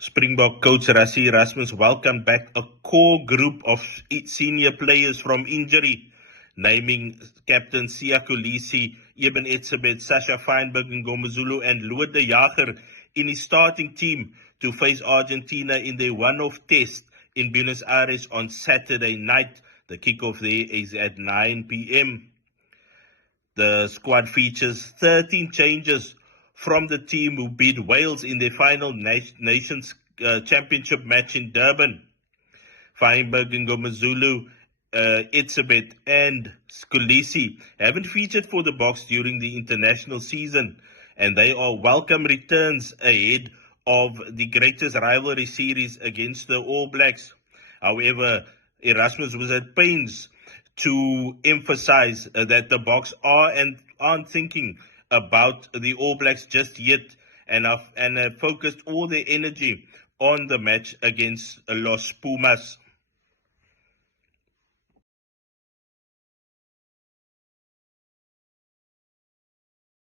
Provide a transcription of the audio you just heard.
Springbok coach Rassie Erasmus welcomed back a core group of senior players from injury, naming captain Siya Kolisi, Eben Etzebeth, Sasha Feinberg, Ngomazulu, and Louis de Jager in his starting team to face Argentina in their one-off test in Buenos Aires on Saturday night. The kickoff there is at 9 p.m. The squad features 13 changes from the team who beat Wales in their final Nations Championship match in Durban. Feinberg, Ngomazulu, Etzebeth, and Skolisi haven't featured for the Boks during the international season, and they are welcome returns ahead of the greatest rivalry series against the All Blacks. However, Erasmus was at pains to emphasize that the Boks aren't thinking about the All Blacks just yet, and have focused all their energy on the match against Los Pumas.